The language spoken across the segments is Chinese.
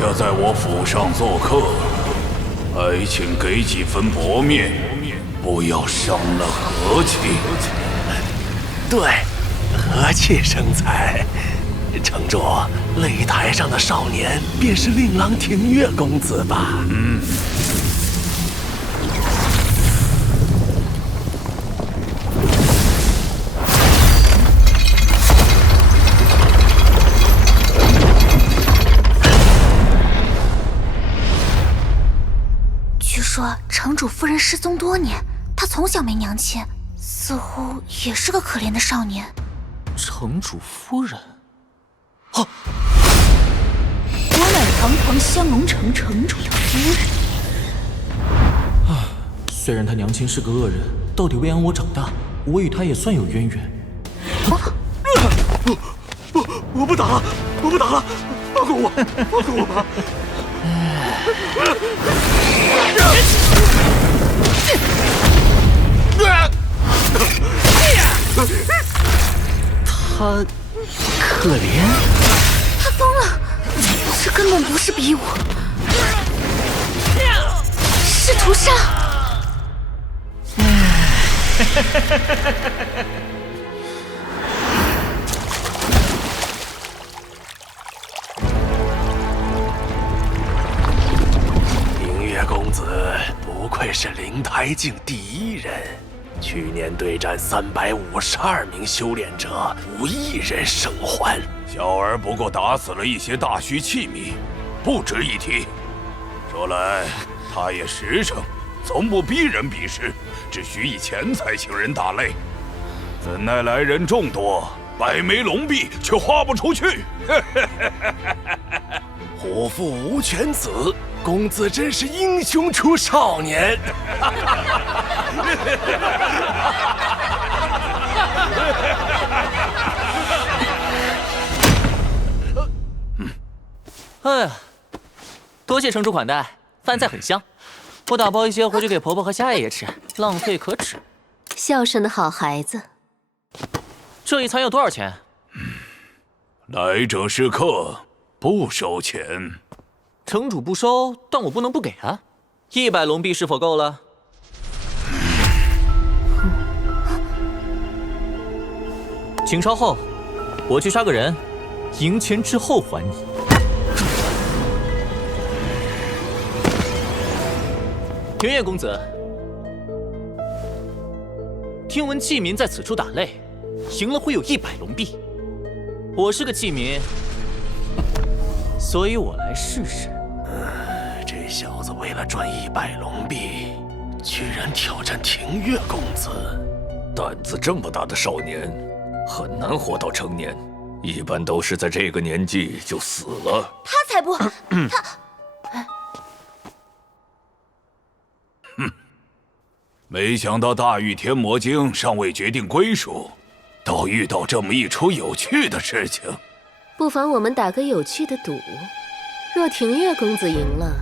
家在我府上做客，还请给几分薄面，不要伤了和气。对，和气生财。城主，擂台上的少年便是令郎庭月公子吧？据说城主夫人失踪多年，她从小没娘亲，似乎也是个可怜的少年。城主夫人。我乃堂堂香龙城城主的夫人。虽然他娘亲是个恶人，到底喂养我长大，我与他也算有渊源。我不打了，我不打了，放过我，放过我吧！他可怜。他疯了，这根本不是比武，是屠杀。明月公子不愧是灵台境第一人，去年对战352名修炼者，无一人生还。小儿不过打死了一些大虚器迷，不值一提。说来他也实诚，从不逼人比试，只需以钱财请人打擂。怎奈来人众多，百枚龙币却花不出去。虎父无犬子，公子真是英雄出少年。哎呀，多谢城主款待，饭菜很香，我打包一些回去给婆婆和夏爷爷吃，浪费可耻。孝顺的好孩子。这一餐要多少钱？来者是客，不收钱。城主不收，但我不能不给啊。100龙币是否够了？请稍后，我去杀个人，赢钱之后还你。庭月公子，听闻器民在此处打擂，赢了会有100龙币。我是个器民，所以我来试试。这小子为了赚100龙币，居然挑战庭月公子。胆子这么大的少年，很难活到成年，一般都是在这个年纪就死了。他才不，他。没想到大玉天魔经尚未决定归属，倒遇到这么一出有趣的事情。不妨我们打个有趣的赌，若庭月公子赢了，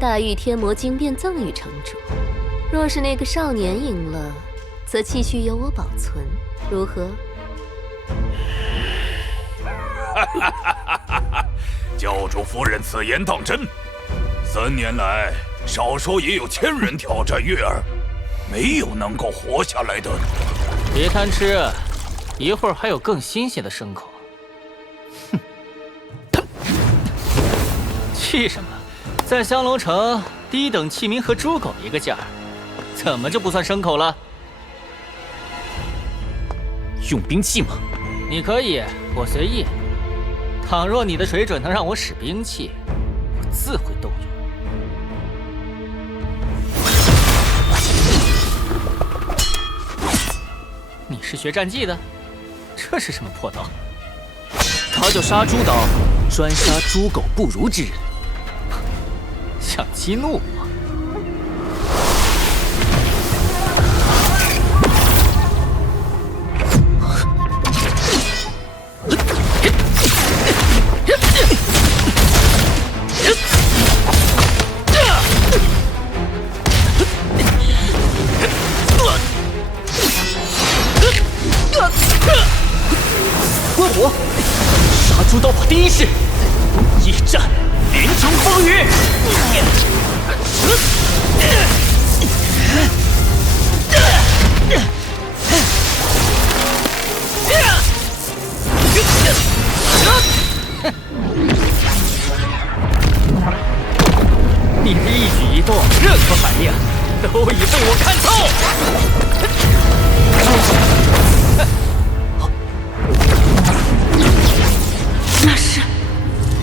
大玉天魔经便赠予城主；若是那个少年赢了，则继续由我保存，如何？教主夫人此言当真？3年来，少说也有1000人挑战月儿，没有能够活下来的。别贪吃，一会儿还有更新鲜的牲口。哼，气什么？在香龙城，低等器民和猪狗一个价儿，怎么就不算牲口了？用兵器吗？你可以，我随意。倘若你的水准能让我使兵器，我自会动用。你是学战技的？这是什么破刀？它叫杀猪刀，专杀猪狗不如之人。想激怒我？关火！杀猪刀法第一式，一战连中锋。你的一举一动、任何反应，都已被我看透。那是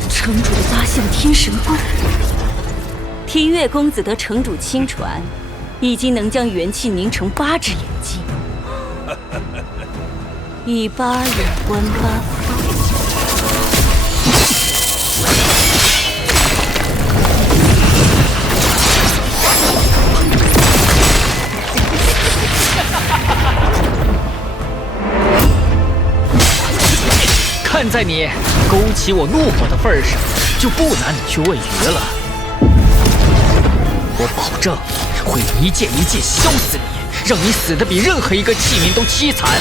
城主的8项天神功。听月公子得城主亲传，已经能将元气凝成8只眼睛，以8眼观8方。看在你勾起我怒火的份上，就不拿你去喂鱼了。我保证会一剑一剑削死你，让你死得比任何一个器皿都凄惨。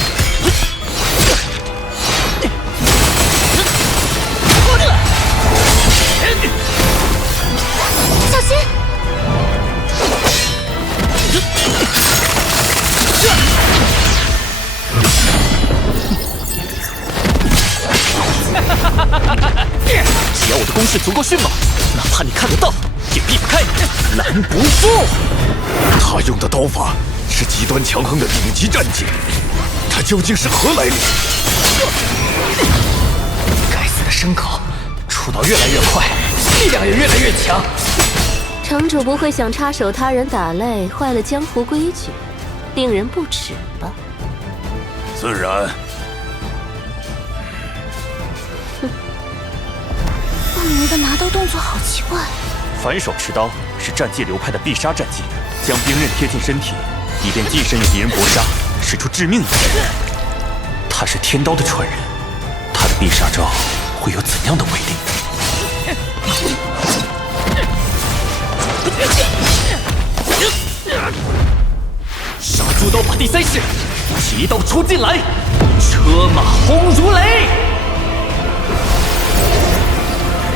小心！只要我的攻势足够迅猛，哪怕你看得到，也避不开，拦不住。他用的刀法是极端强横的顶级战技，他究竟是何来历？该死的牲口，出刀越来越快，力量也越来越强。城主不会想插手他人打擂，坏了江湖规矩，令人不齿吧？自然。望云的拿刀动作好奇怪。反手持刀是战技流派的必杀战技，将兵刃贴近身体，以便近身与敌人搏杀，使出致命一击。他是天刀的传人，他的必杀招会有怎样的威力？杀猪刀法第3式，提刀出进来，车马轰如雷。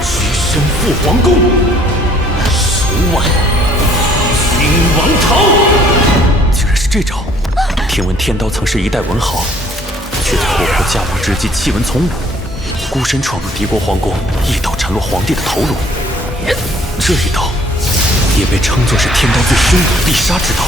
身负皇宫，手挽金王桃，竟然是这招！听闻天刀曾是一代文豪，却在国破家亡之际弃文从武，孤身闯入敌国皇宫，一刀斩落皇帝的头颅。这一刀也被称作是天刀最凶的必杀之刀。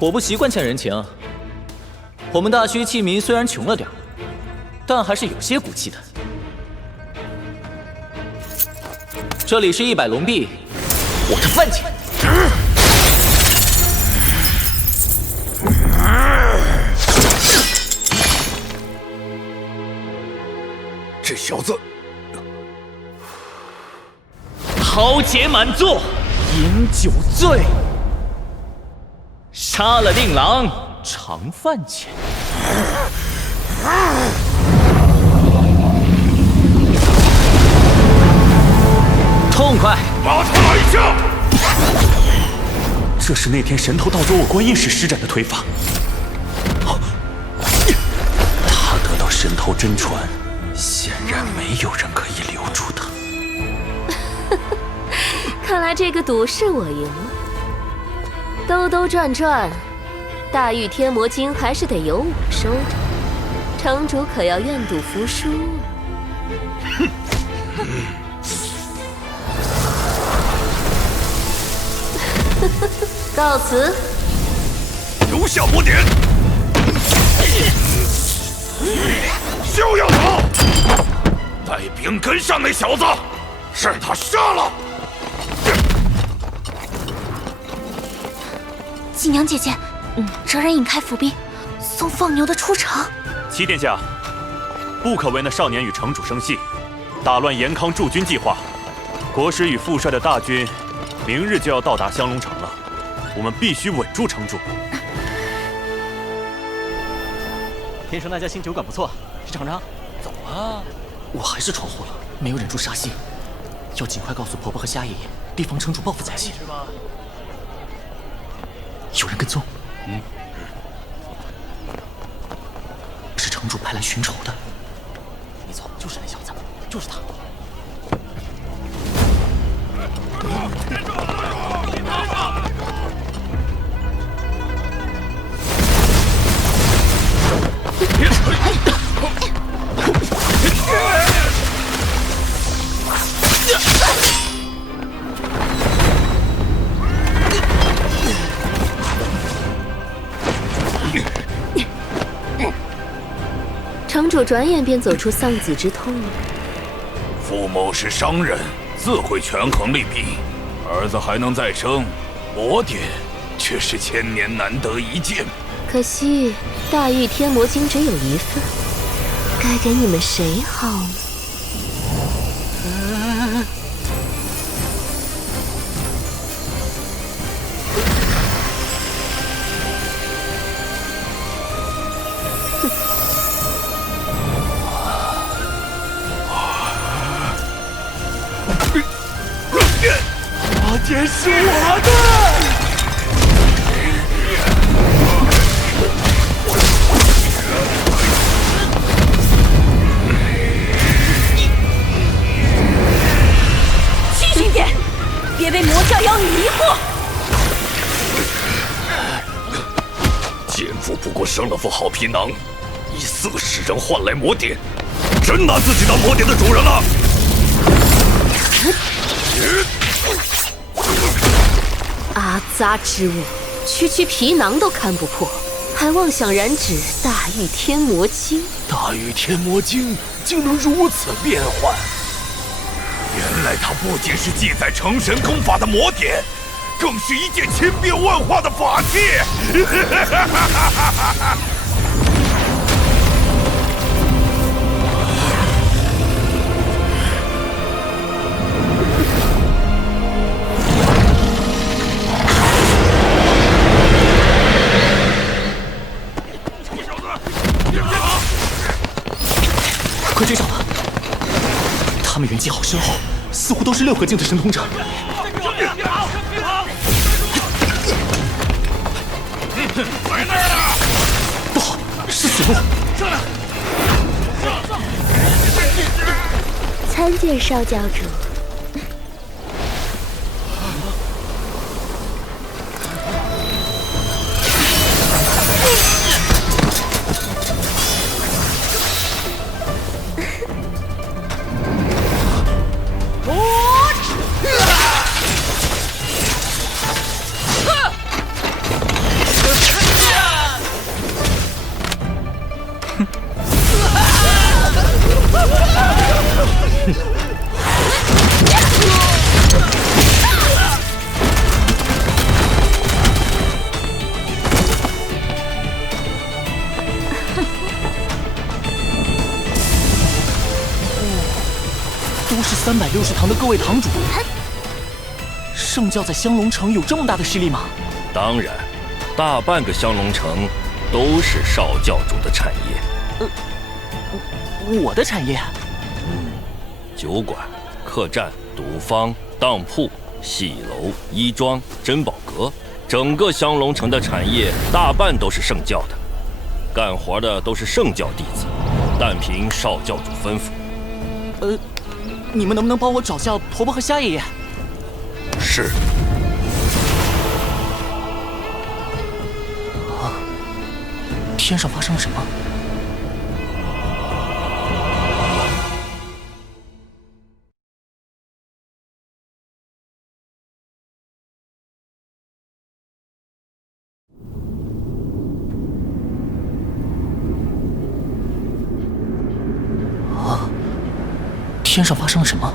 我不习惯欠人情。我们大虚器民虽然穷了点，但还是有些骨气的。这里是100龙币，我的饭钱。这小子豪杰满座，饮酒醉。杀了令郎，偿饭钱。痛快！把他拦下！这是那天神头盗走我观音时施展的推法。他得到神头真传，显然没有人可以留住他。看来这个赌是我赢了。兜兜转转，大玉天魔经还是得由我收着。城主可要愿赌服输啊？告辞。留下魔点，休要走！带兵跟上那小子，使他杀了。锦娘姐姐，哲人引开伏兵，送放牛的出城。齐殿下，不可为那少年与城主生气，打乱延康驻军计划。国师与副帅的大军，明日就要到达香龙城了，我们必须稳住城主。天生那家新酒馆不错，去尝尝。走啊！我还是闯祸了，没有忍住杀心，要尽快告诉婆婆和虾爷爷，提防城主报复才行。有人跟踪，是城主派来寻仇的。没错，就是那小子，就是他。城主转眼便走出丧子之痛。父母是商人，自会权衡利弊。儿子还能再生，魔典却是千年难得一见。可惜大玉天魔经只有一份，该给你们谁好呢？魔典是我的。七星殿，别被魔教妖女迷惑。奸夫不过生了副好皮囊，以色使人换来魔典，真拿自己当魔典的主人了。阿杂之物，区皮囊都看不破，还妄想染指大玉天魔经。大玉天魔经竟能如此变幻，原来它不仅是记载成神功法的魔典，更是一件千变万化的法器。快追上吧！他们元气好深厚，似乎都是6合境的神通者。在那儿呢！不好，是死路！参见少教主。都是360堂的各位堂主，圣教在香龙城有这么大的势力吗？当然，大半个香龙城都是少教主的产业。我的产业？酒馆、客栈、赌坊、当铺、戏楼、衣庄、珍宝阁，整个香龙城的产业大半都是圣教的，干活的都是圣教弟子，但凭少教主吩咐。你们能不能帮我找下婆婆和虾爷爷？是。天上发生了什么？天上发生了什么？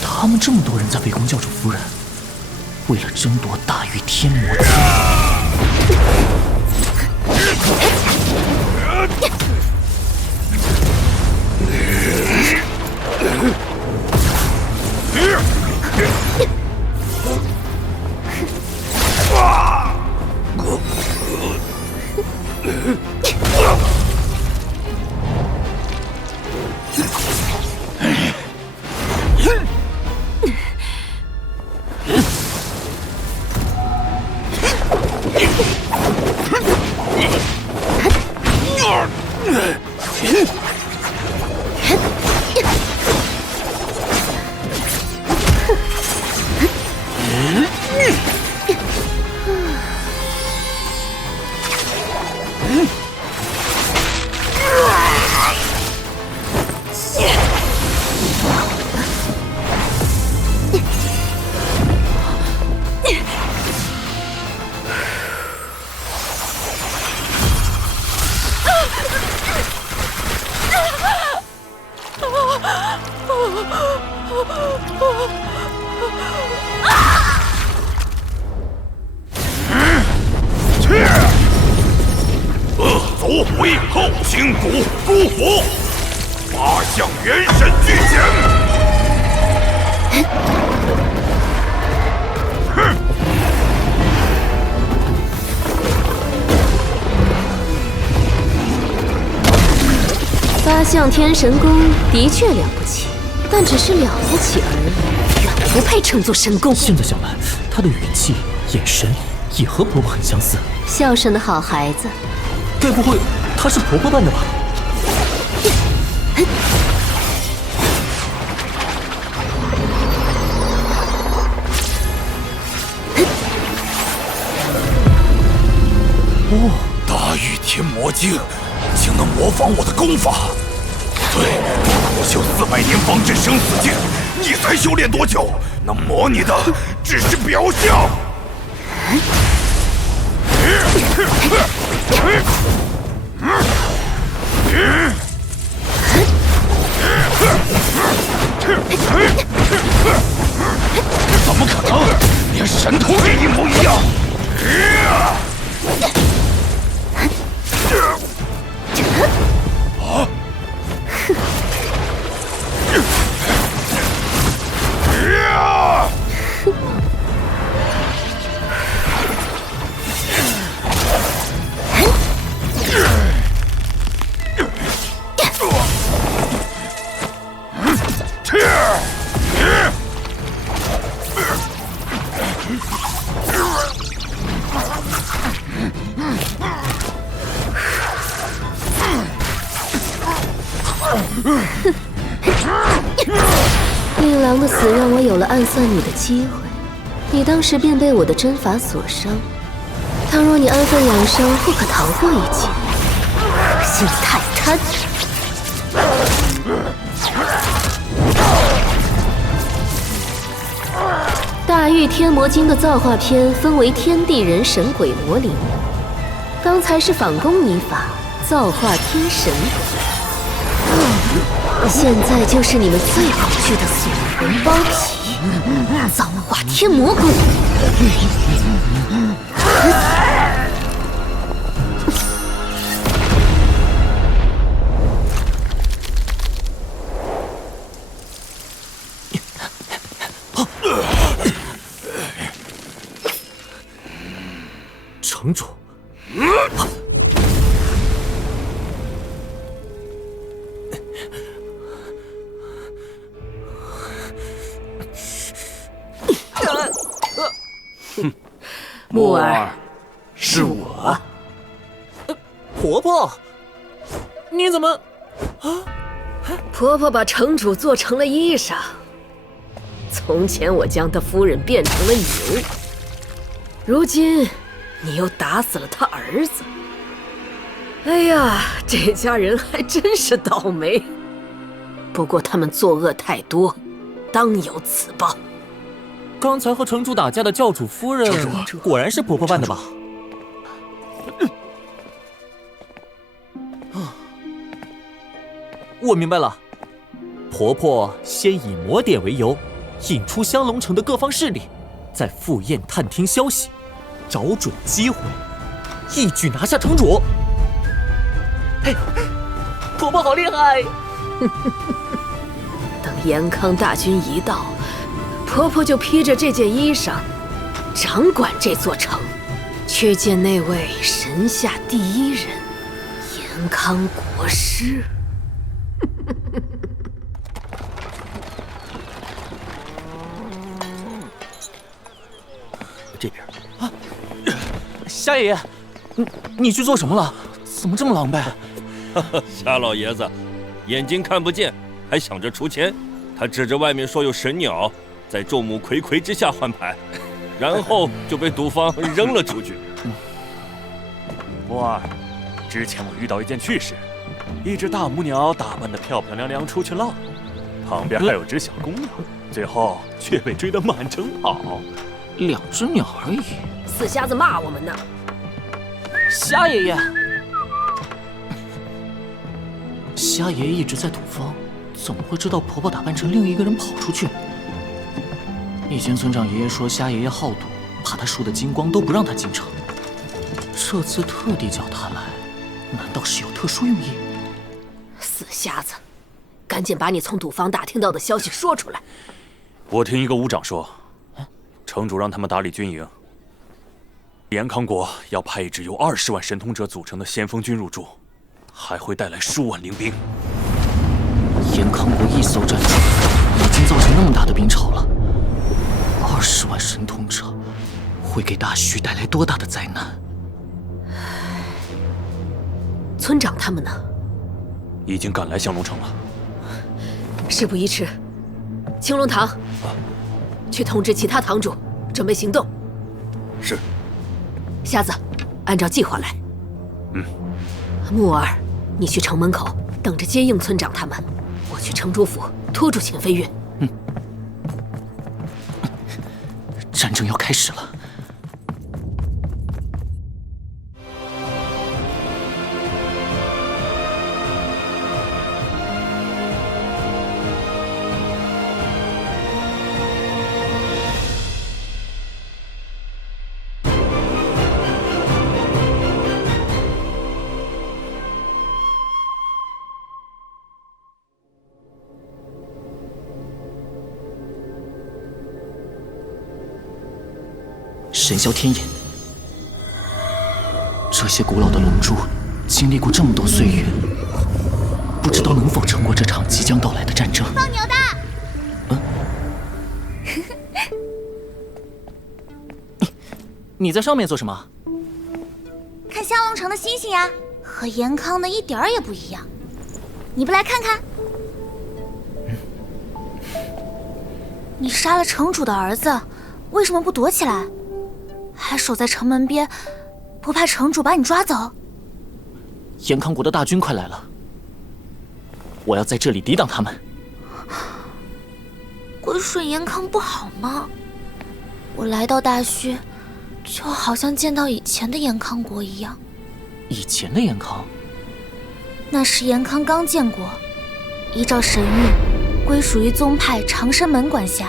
他们这么多人在围攻教主夫人，为了争夺大玉天魔镜。左回后行骨孤佛，八项元神俱减。八项天神功的确了不起，但只是了不起而已，远不配称作神功。现在想来，他的语气、眼神也和婆婆很相似。孝顺的好孩子，该不会他是婆婆扮的吧？哦，大玉天魔镜竟能模仿我的功法。对，苦修400年方阵生死境，你才修炼多久？能模拟的只是表象。怎么可能？连神通也一模一样！啊！令郎的死让我有了暗算你的机会，你当时便被我的针法所伤。倘若你安分养生，或可逃过一劫。心太贪。大玉天魔经的造化篇分为天地人神鬼魔灵，刚才是反攻你法，造化天神鬼。现在就是你们最恐惧的损魂包皮，造化天魔功。城主。木儿，是我。婆婆，你怎么？婆婆把城主做成了衣裳。从前我将她夫人变成了牛，如今你又打死了他儿子。哎呀，这家人还真是倒霉。不过他们作恶太多，当有此报。刚才和城主打架的教主夫人，果然是婆婆扮的吧？我明白了，婆婆先以魔点为由，引出香龙城的各方势力，再赴宴探听消息，找准机会，一举拿下城主。嘿，婆婆好厉害！等延康大军一到，婆婆就披着这件衣裳，掌管这座城，去见那位神下第一人延康国师。这边啊，夏爷爷，你去做什么了？怎么这么狼狈？夏老爷子，眼睛看不见，还想着出钱。他指着外面说有神鸟，在众目睽睽之下换牌，然后就被赌坊扔了出去。波儿，之前我遇到一件趣事，一只大母鸟打扮得漂漂亮亮出去浪，旁边还有只小公鸟，最后却被追得满城跑。2只鸟而已。死瞎子骂我们呢。夏爷爷，夏爷爷一直在赌坊，怎么会知道婆婆打扮成另一个人跑出去？以前村长爷爷说夏爷爷好赌，怕他输得精光，都不让他进城。这次特地叫他来，难道是有特殊用意？死瞎子，赶紧把你从赌坊打听到的消息说出来。我听一个武长说，城主让他们打理军营，延康国要派一支由20万神通者组成的先锋军入驻，还会带来数万灵兵。延康国一艘战船已经造成那么大的兵潮了，20万神通者会给大徐带来多大的灾难？村长他们呢？已经赶来降龙城了。事不宜迟，青龙堂，去通知其他堂主，准备行动。是。瞎子，按照计划来。木儿，你去城门口等着接应村长他们，我去城主府拖住秦飞运。战争要开始了。神霄天眼，这些古老的龙珠经历过这么多岁月，不知道能否撑过这场即将到来的战争。放牛的，你在上面做什么？看香龙城的星星呀，和延康的一点儿也不一样。你不来看看？你杀了城主的儿子，为什么不躲起来？还守在城门边，不怕城主把你抓走？延康国的大军快来了，我要在这里抵挡他们。归顺延康不好吗？我来到大虚，就好像见到以前的延康国一样。以前的延康？那时延康刚建国，依照神谕，归属于宗派长生门管辖。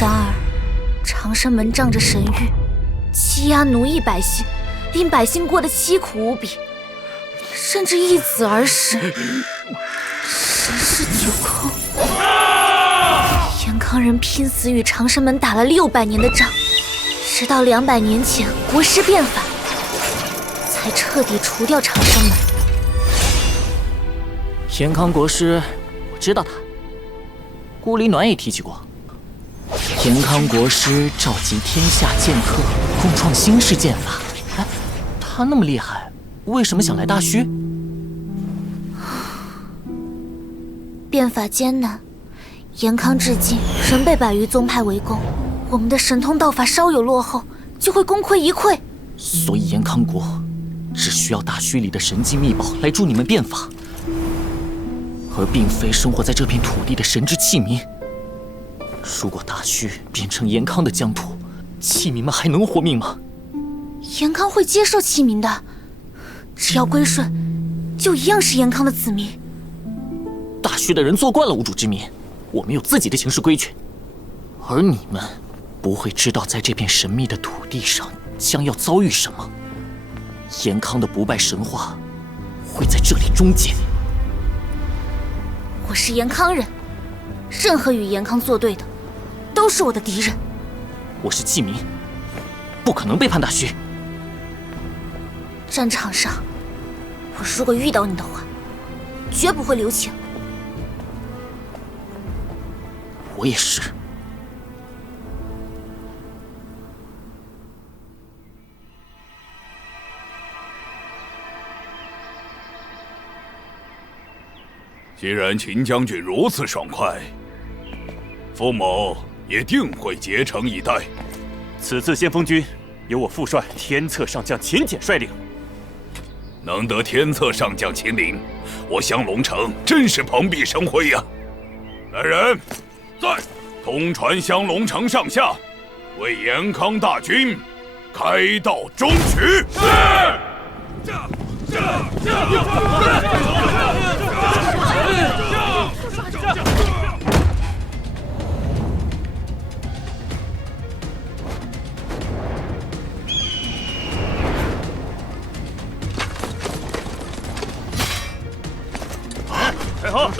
然而长生门仗着神谕，欺压奴役百姓，令百姓过得凄苦无比，甚至一子而食，神世九空。延康人拼死与长生门打了600年的仗，直到200年前国师变法，才彻底除掉长生门。延康国师，我知道他，顾离暖也提起过。延康国师召集天下剑客，共创新式剑法。哎，他那么厉害，为什么想来大虚？变法艰难，延康至今仍被100余宗派围攻。我们的神通道法稍有落后，就会功亏一篑。所以延康国只需要大墟里的神迹秘宝来助你们变法，而并非生活在这片土地的神之器民。如果大墟变成延康的疆土，器民们还能活命吗？延康会接受器民的，只要归顺，就一样是延康的子民。大墟的人做惯了无主之民，我们有自己的行事规矩，而你们不会知道在这片神秘的土地上将要遭遇什么。延康的不败神话会在这里终结。我是延康人，任何与延康作对的，都是我的敌人。我是器民，不可能背叛大墟。战场上，我如果遇到你的话，绝不会留情。我也是。既然秦将军如此爽快，傅某也定会竭诚以待。此次先锋军由我副帅天策上将秦简率领。能得天策上将亲临，我降龙城真是蓬荜生辉呀！来人，在通传降龙城上下，为延康大军开道中取。开好！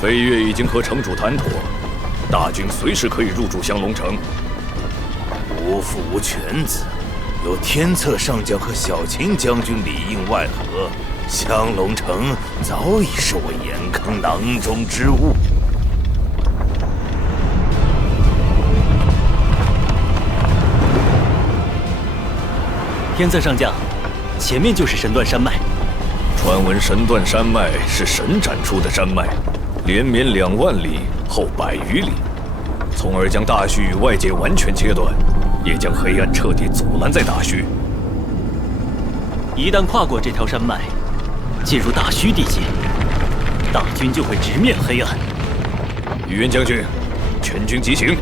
飞越已经和城主谈妥，大军随时可以入驻降龙城。无父无犬子，有天策上将和小秦将军里应外合，降龙城早已是我延康囊中之物。天策上将，前面就是神断山脉。传闻神断山脉是神斩出的山脉。连绵2万里，后100余里，从而将大墟与外界完全切断，也将黑暗彻底阻拦在大墟。一旦跨过这条山脉，进入大墟地界，大军就会直面黑暗。宇渊将军，全军急行，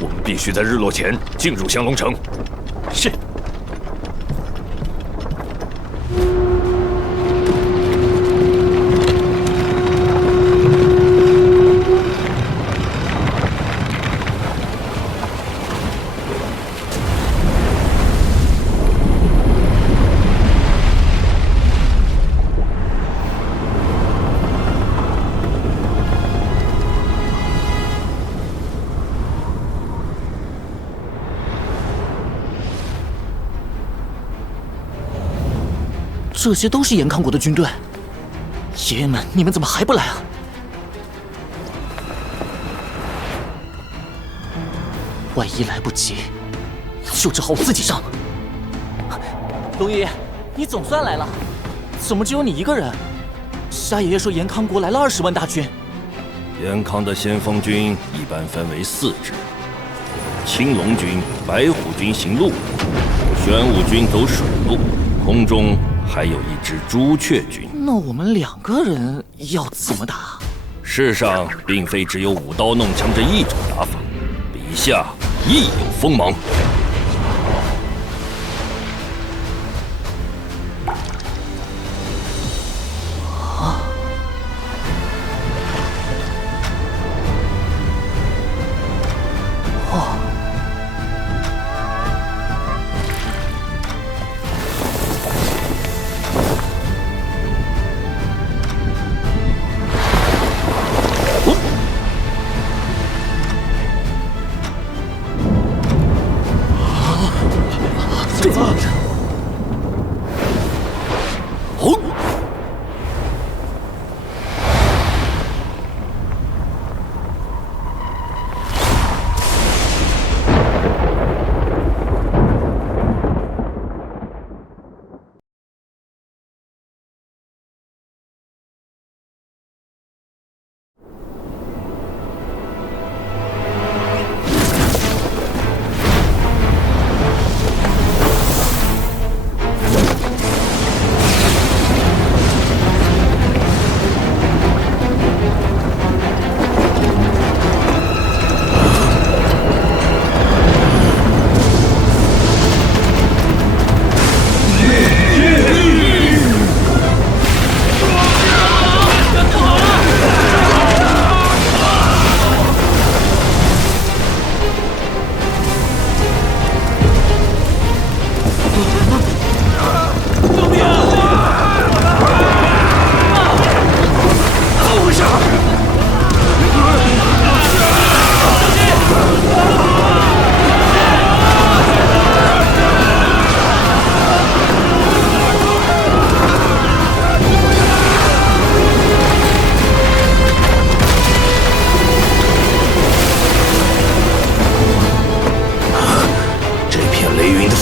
我们必须在日落前进入降龙城。是。这些都是延康国的军队，爷爷们，你们怎么还不来啊？万一来不及，就只好我自己上了。龙爷，你总算来了，怎么只有你一个人？夏爷爷说延康国来了20万大军。延康的先锋军一般分为4支：青龙军、白虎军行陆路，玄武军走水路，空中还有一支朱雀军。那我们2个人要怎么打？世上并非只有舞刀弄枪这一种打法，笔下亦有锋芒。这怎么了？哦！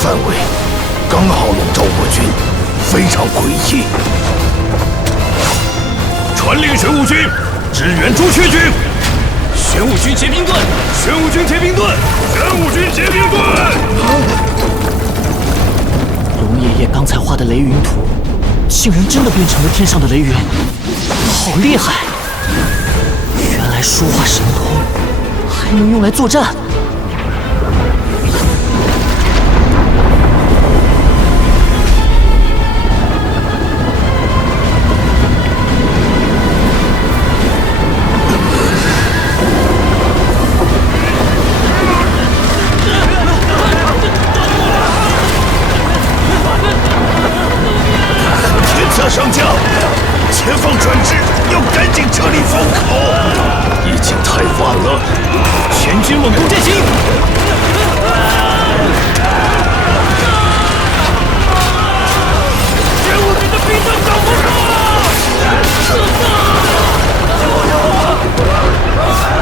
范围刚好笼罩我军，非常诡异。传令玄武军支援朱雀军。玄武军结冰盾，玄武军结冰盾，玄武军结冰盾。龙爷爷刚才画的雷云图，竟然真的变成了天上的雷云，好厉害！原来书画神通还能用来作战。上将，前方转至，要赶紧撤离风口。已经太晚了，全军猛攻阵型。玄武军的兵盾挡不住！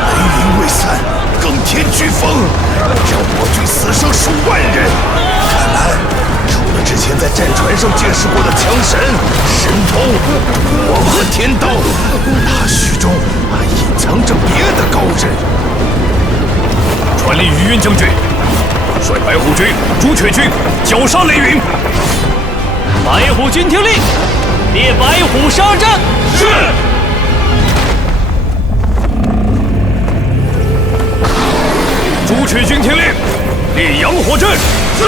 雷云未散，更添飓风，让我军死伤数万人。看来。除了之前在战船上见识过的枪神、神通、武王和天道，大虚中还隐藏着别的高人。传令于渊将军，率白虎军、朱雀军绞杀雷云。白虎军听令，列白虎杀阵。是。朱雀军听令，列阳火阵。是。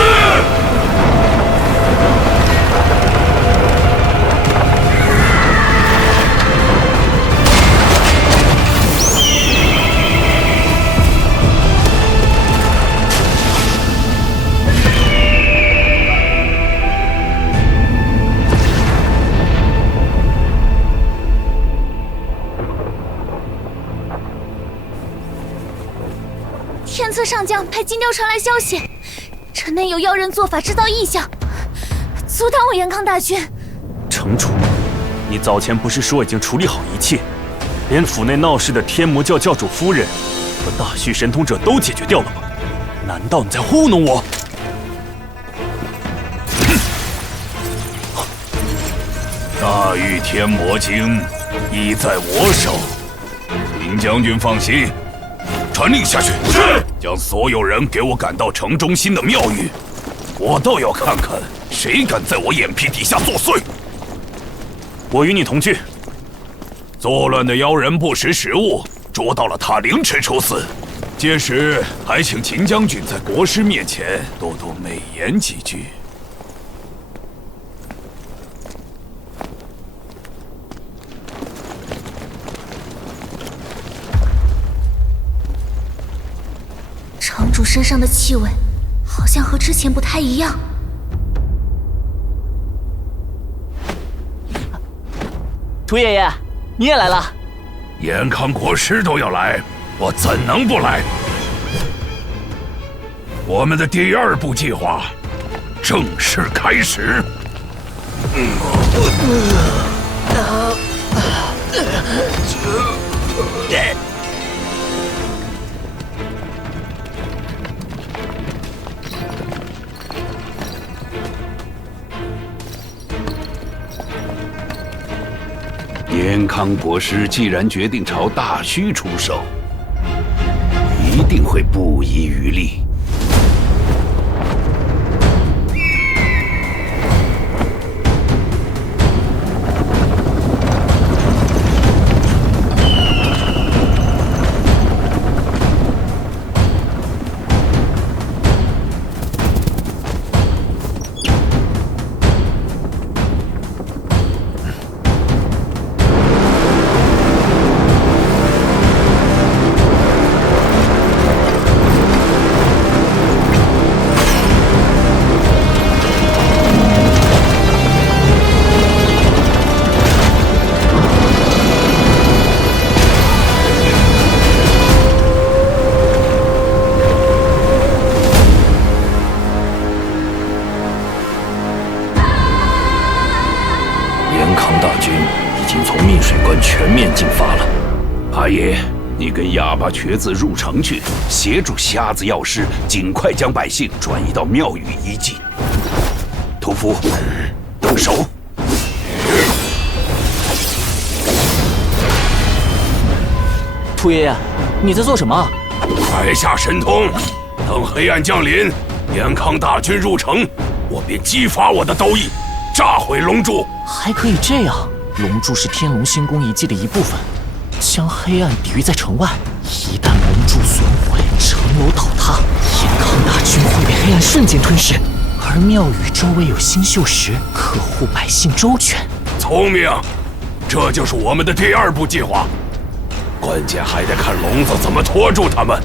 天策上将派金雕传来消息，城内有妖人做法制造异象，阻挡我延康大军。城主，你早前不是说已经处理好一切，连府内闹事的天魔教教主夫人和大虚神通者都解决掉了吗？难道你在糊弄我？大玉天魔经已在我手，林将军放心。传令下去，是将所有人给我赶到城中心的庙宇，我倒要看看谁敢在我眼皮底下作祟。我与你同去。作乱的妖人不识时务，捉到了他凌迟处死。届时还请秦将军在国师面前多多美言几句。城主身上的气味好像和之前不太一样。屠爷爷，你也来了。延康国师都要来，我怎能不来？我们的第二步计划，正式开始。严康国师既然决定朝大虚出手，一定会不遗余力。哑巴瘸子入城去，协助瞎子药师尽快将百姓转移到庙宇医济。屠夫，动手！兔爷爷，你在做什么？快下神通，等黑暗降临，严康大军入城，我便激发我的斗意，炸毁龙柱。还可以这样？龙柱是天龙星宫遗迹的一部分。将黑暗抵御在城外，一旦龙柱损毁，城楼倒塌，严康大军会被黑暗瞬间吞噬。而庙宇周围有星宿石，可护百姓周全。聪明，这就是我们的第2步计划。关键还得看聋子怎么拖住他们。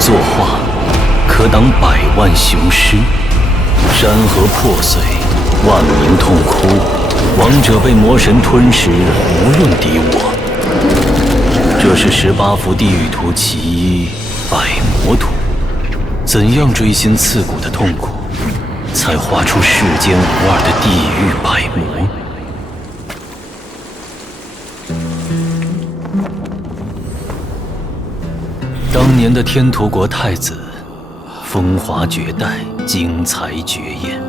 作画，可挡100万雄师。山河破碎，万民痛哭，王者被魔神吞噬，无论敌我。这是18幅地狱图其一，百魔图。怎样锥心刺骨的痛苦，才画出世间无二的地狱百魔？当年的天屠国太子，风华绝代，精彩绝艳，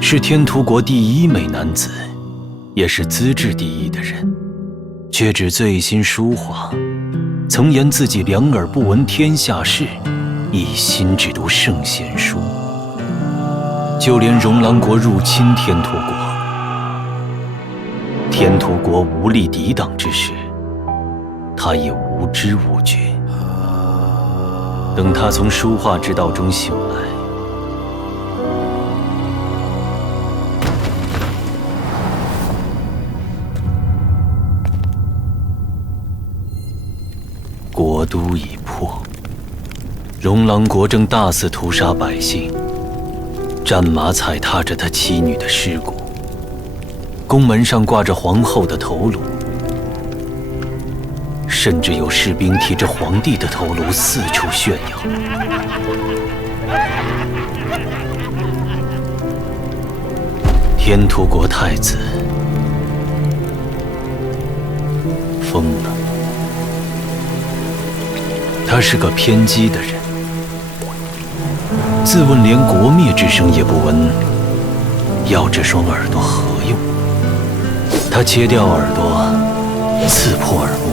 是天屠国第1美男子，也是资质第1的人，却只醉心书画，曾言自己2耳不闻天下事，一心只读圣贤书。就连荣狼国入侵天屠国，天屠国无力抵挡之时，他也无知无觉。等他从书画之道中醒来，国都已破，荣狼国正大肆屠杀百姓，战马踩踏着他妻女的尸骨，宫门上挂着皇后的头颅，甚至有士兵提着皇帝的头颅四处炫耀。天突国太子疯了，他是个偏激的人，自问连国灭之声也不闻，要这双耳朵何用？他切掉耳朵，刺破耳膜，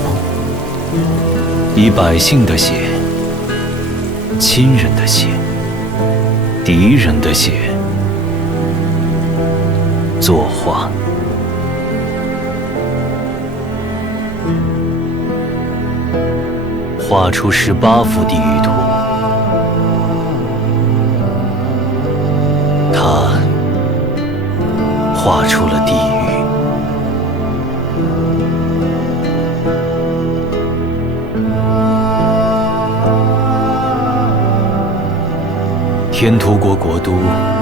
以百姓的血、亲人的血、敌人的血作画。画出18幅地狱图，他画出了地狱。天突国国都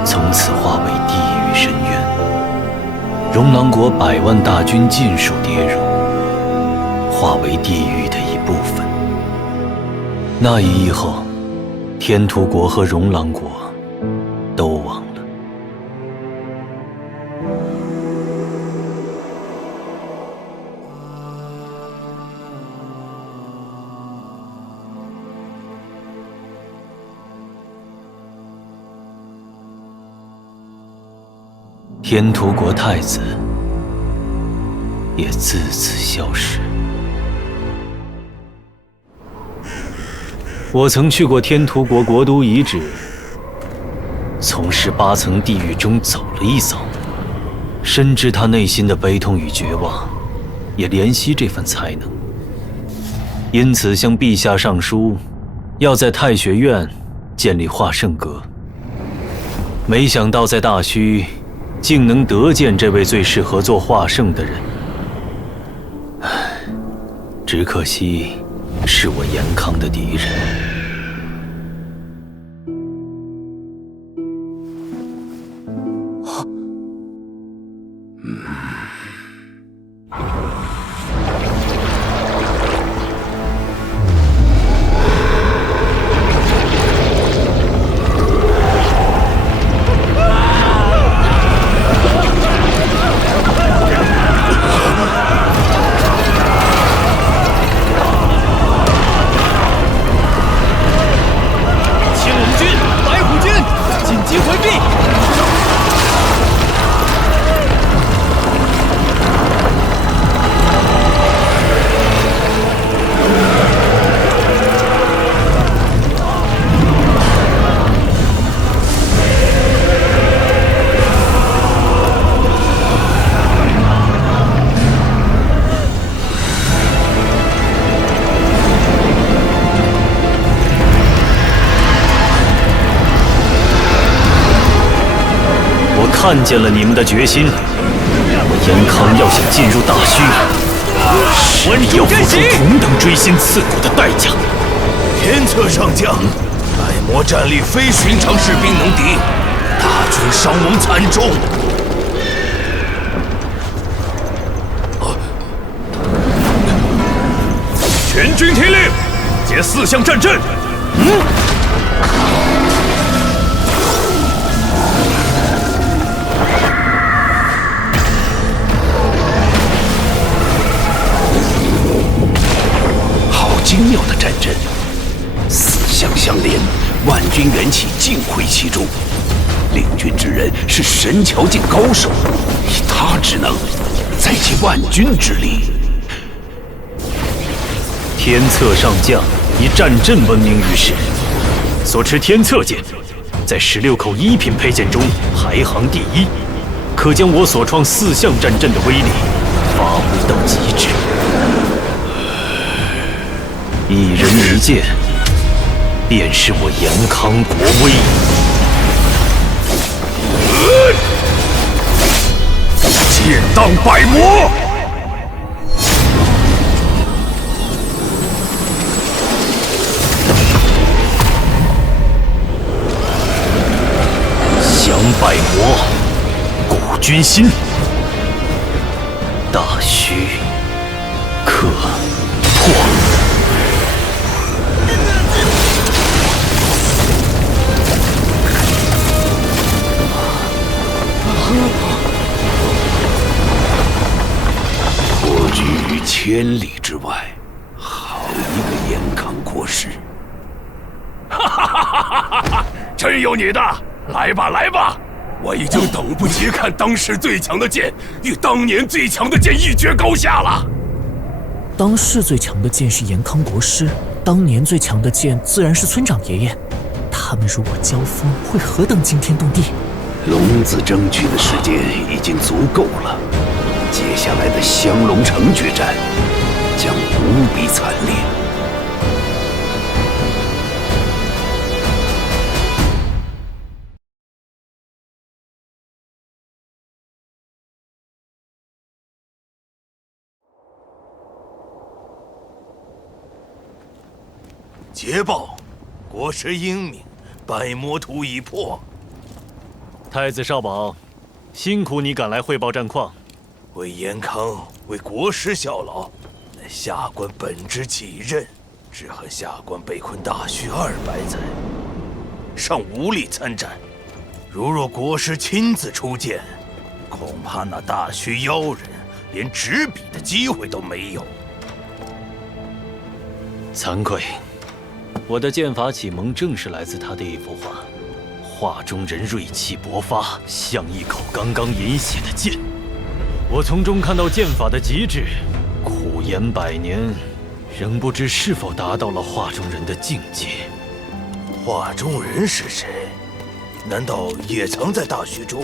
从此化为地狱深渊，荣狼国100万大军尽数跌入，化为地狱的一部分。那一役后，天突国和荣狼国都亡了。天突国太子也自此消失。我曾去过天突国国都遗址，从18层地狱中走了一遭，深知他内心的悲痛与绝望，也怜惜这份才能，因此向陛下上书，要在太学院建立画圣阁。没想到在大虚，竟能得见这位最适合做画圣的人。唉，只可惜是我严康的敌人。看见了你们的决心，我严康要想进入大虚，势必要付出同等锥心刺骨的代价。天策上将，百魔战力非寻常士兵能敌，大军伤亡惨重。全军听令，结4项战阵。精妙的战阵，4项相连，万军元气尽汇其中。领军之人是神桥境高手，以他之能，再集万军之力。天策上将以战阵闻名于世，所持天策剑在16口1品配件中排行第1，可将我所创4项战阵的威力发挥到极致。剑，便是我延康国威。剑当百魔！降百魔，古君心。大虚可破。我居于千里之外，好一个延康国师！哈哈哈哈哈！真有你的！来吧，来吧！我已经等不及看当世最强的剑与当年最强的剑一决高下了。当世最强的剑是延康国师，当年最强的剑自然是村长爷爷。他们如果交锋，会何等惊天动地！龙子争取的时间已经足够了，接下来的香龙城决战将无比惨烈。捷报，国师英明，百魔图已破。太子少保，辛苦你赶来汇报战况。为延康，为国师效劳，乃下官本职己任。只恨下官被困大虚200载，尚无力参战。若国师亲自出剑，恐怕那大虚妖人连执笔的机会都没有。惭愧，我的剑法启蒙正是来自他的一幅画。画中人锐气勃发，像一口刚刚饮血的剑。我从中看到剑法的极致，苦研100年，仍不知是否达到了画中人的境界。画中人是谁？难道也藏在大虚中？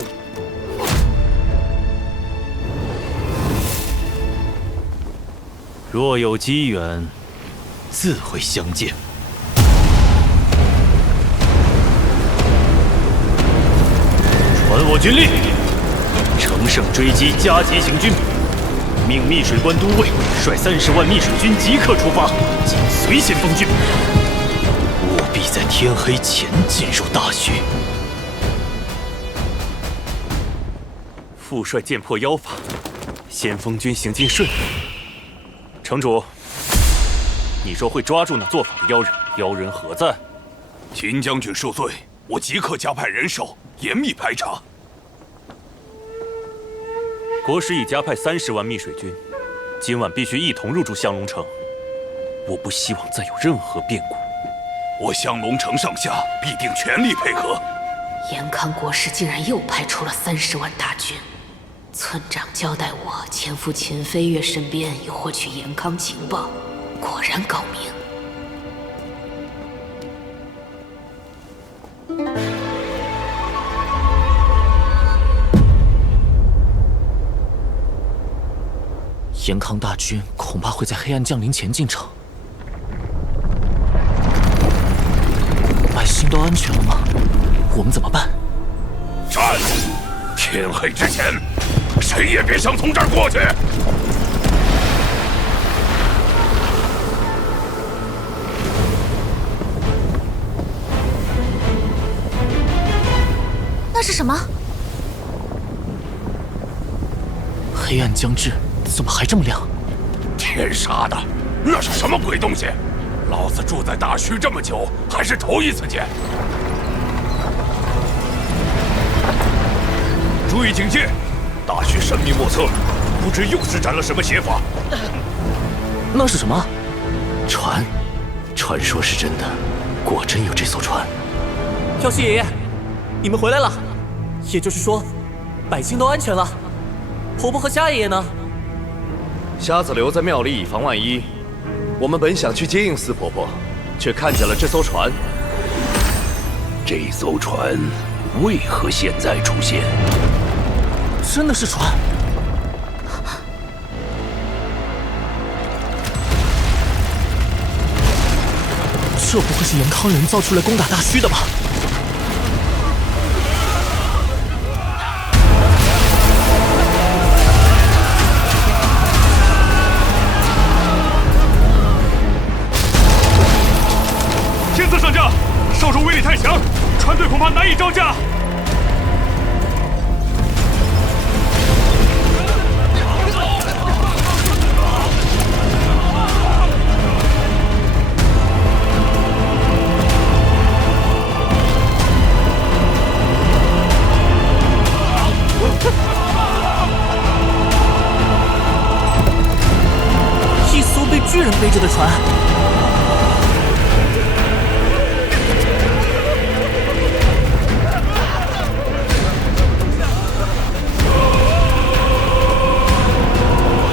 若有机缘，自会相见。传我军令，乘胜追击，加急行军。命密水关都尉率30万密水军即刻出发，紧随先锋军，务必在天黑前进入大虚。副帅剑破妖法，先锋军行进顺利。城主，你说会抓住那做法的妖人，妖人何在？秦将军恕罪，我即刻加派人手，严密排查。国师已加派30万密水军，今晚必须一同入驻香龙城。我不希望再有任何变故。我香龙城上下必定全力配合。延康国师竟然又派出了30万大军。村长交代我前赴秦飞月身边，以获取延康情报，果然高明。延康大军恐怕会在黑暗降临前进城。百姓都安全了吗？我们怎么办？战！天黑之前，谁也别想从这儿过去！那是什么？黑暗将至，怎么还这么亮？天杀的，那是什么鬼东西？老子住在大虚这么久，还是头一次见。注意警戒！大虚神秘莫测，不知又施展了什么邪法。那是什么？船，传说是真的，果真有这艘船。萧息爷爷，你们回来了，也就是说，百姓都安全了。婆婆和虾爷爷呢？瞎子留在庙里以防万一。我们本想去接应四婆婆，却看见了这艘船。这艘船为何现在出现？真的是船！这不会是严康人造出来攻打大虚的吧？天策上将，少主威力太强，船队恐怕难以招架。一艘被巨人背着的船。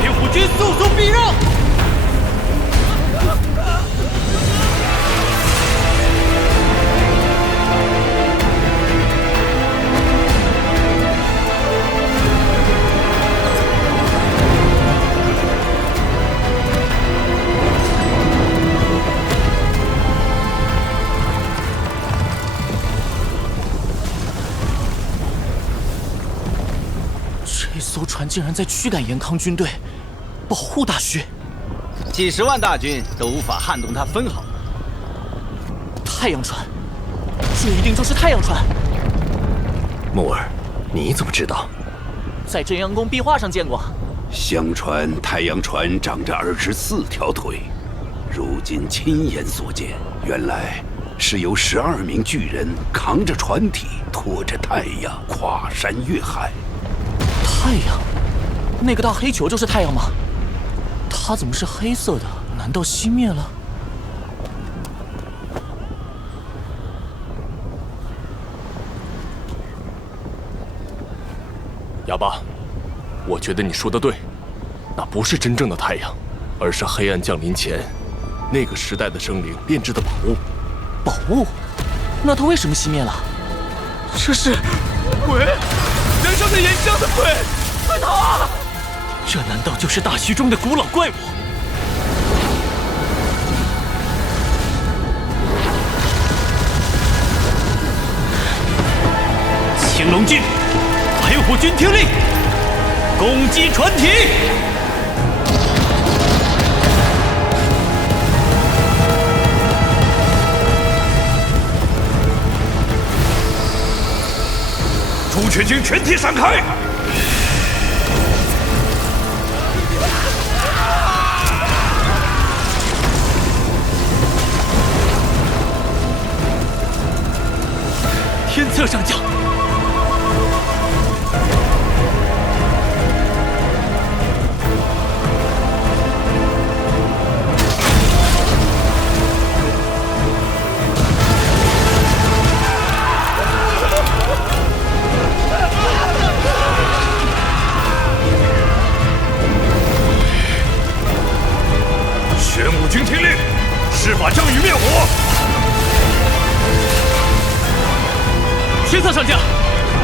令虎军速速避让！这艘船竟然在驱赶严康军队，保护大虚。几十万大军都无法撼动它分毫。太阳船，这一定就是太阳船。木儿，你怎么知道？在真阳宫壁画上见过。相传太阳船长着24条腿，如今亲眼所见，原来是由12名巨人扛着船体，拖着太阳跨山越海。太阳，那个大黑球就是太阳吗？它怎么是黑色的？难道熄灭了？哑巴，我觉得你说的对，那不是真正的太阳，而是黑暗降临前那个时代的生灵炼制的宝物。宝物？那它为什么熄灭了？这是鬼！燃烧着岩浆的鬼！快逃啊！这难道就是大虚中的古老怪物？青龙军，白虎军听令，攻击船体！朱雀军全体闪开！天策上将，玄武军听令，施法降雨灭火。天策上将，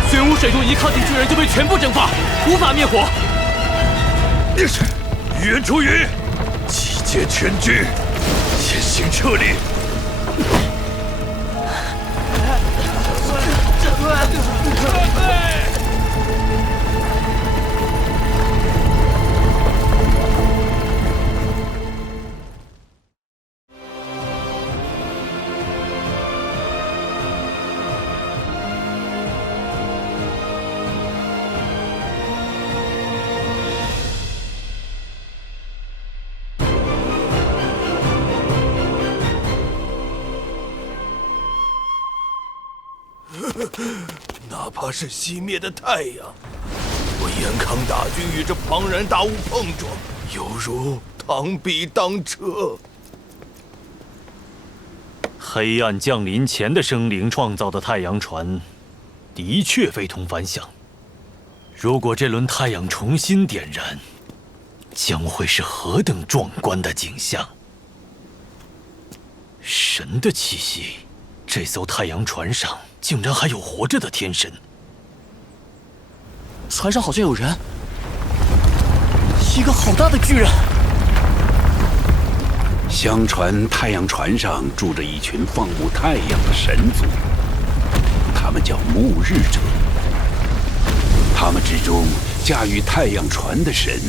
玄武水柱一靠近巨人就被全部蒸发，无法灭火。袁出云，集结全军，先行撤离。哪怕是熄灭的太阳，我严康大军与这庞然大物碰撞，犹如螳臂当车。黑暗降临前的生灵创造的太阳船，的确非同凡响。如果这轮太阳重新点燃，将会是何等壮观的景象！神的气息，这艘太阳船上竟然还有活着的天神。船上好像有人，一个好大的巨人。小相传太阳船上住着一群放牧太阳的神族，他们叫牧日者。他们之中驾驭太阳船的神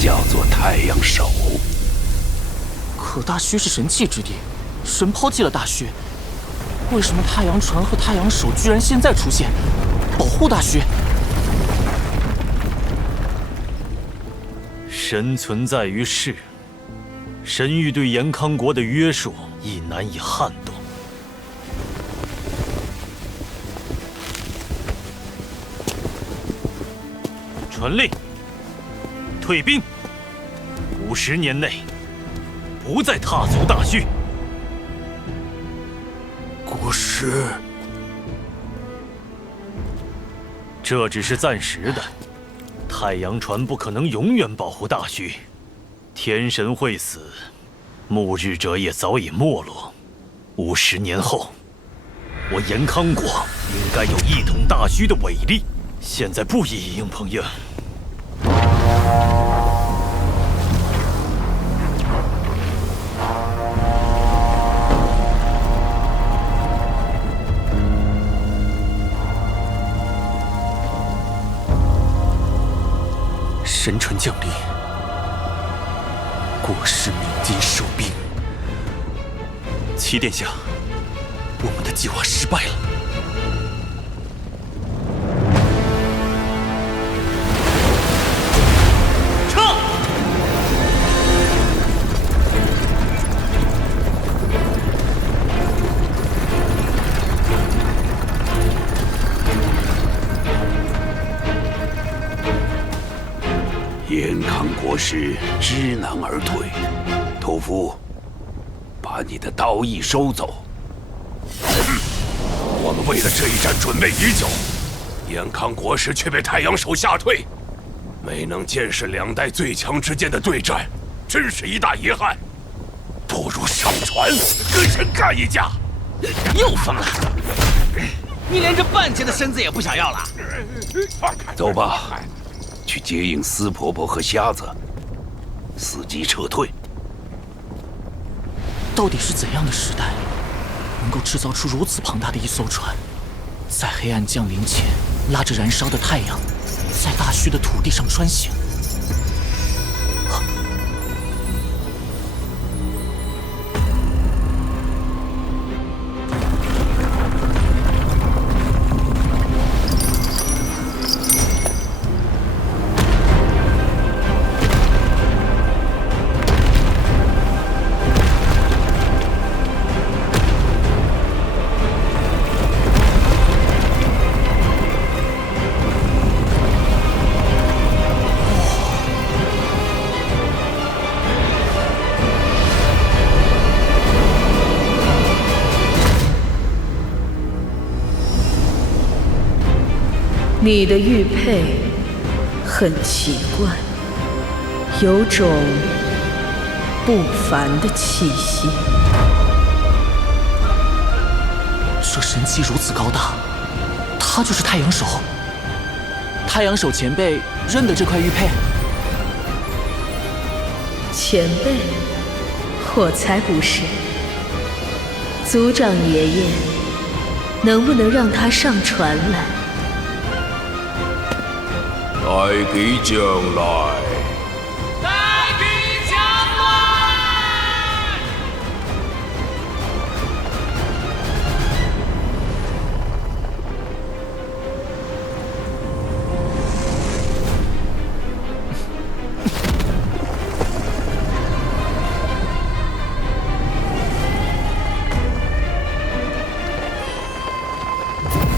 叫做太阳手。可大虚是神器之地，神抛弃了大虚，为什么太阳船和太阳手居然现在出现，保护大虚？神存在于世，神域对延康国的约束亦难以撼动。传令，退兵，50年内不再踏足大虚。国师，这只是暂时的。太阳船不可能永远保护大虚，天神会死，牧日者也早已没落。50年后，我延康国应该有一统大虚的伟力。现在不宜应朋友。神船降临，国师鸣金收兵。齐殿下，我们的计划失败了。撤！延康国师知难而退，屠夫，把你的刀役收走。我们为了这一战准备已久，延康国师却被太阳手吓退，没能见识2代最强之间的对战，真是一大遗憾。不如上船跟神干一架。又疯了！你连这半截的身子也不想要了？走吧。去接应司婆婆和瞎子，伺机撤退。到底是怎样的时代，能够制造出如此庞大的一艘船，在黑暗降临前拉着燃烧的太阳，在大虚的土地上穿行？你的玉佩很奇怪，有种不凡的气息。这神器如此高大，他就是太阳手。太阳手前辈认得这块玉佩？前辈，我才不是。族长爷爷，能不能让他上船来？带笔将来！带笔将来！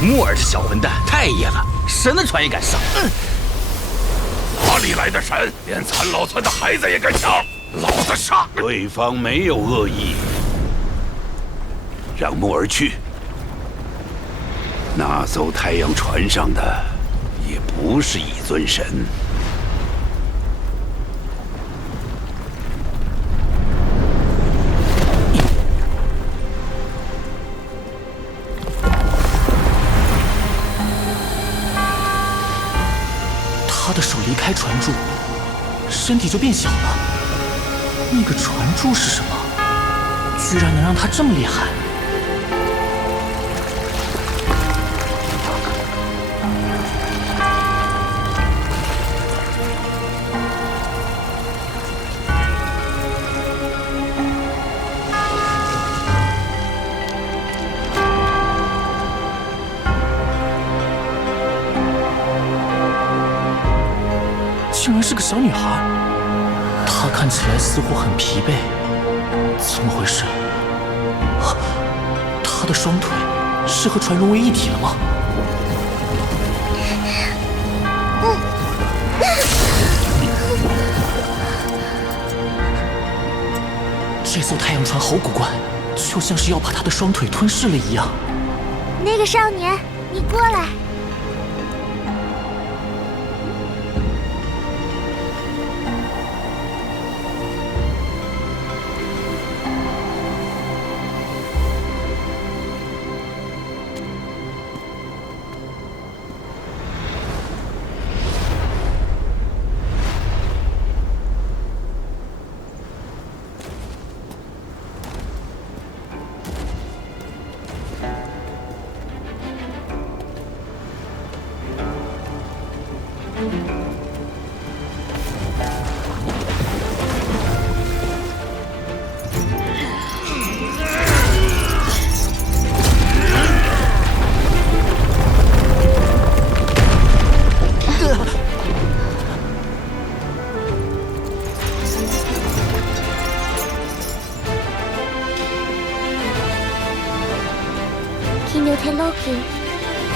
木耳这小混蛋太野了，神的船也敢上！哪里来的神？连残老村的孩子也敢抢！老子杀！对方没有恶意，让木儿去。那艘太阳船上的也不是一尊神。他的手离开船柱，身体就变小了。那个传柱是什么？居然能让他这么厉害！竟然是个小女孩，她看起来似乎很疲惫，怎么回事？她的双腿是和船融为一体了吗？这艘太阳船好古怪，就像是要把她的双腿吞噬了一样。那个少年，你过来。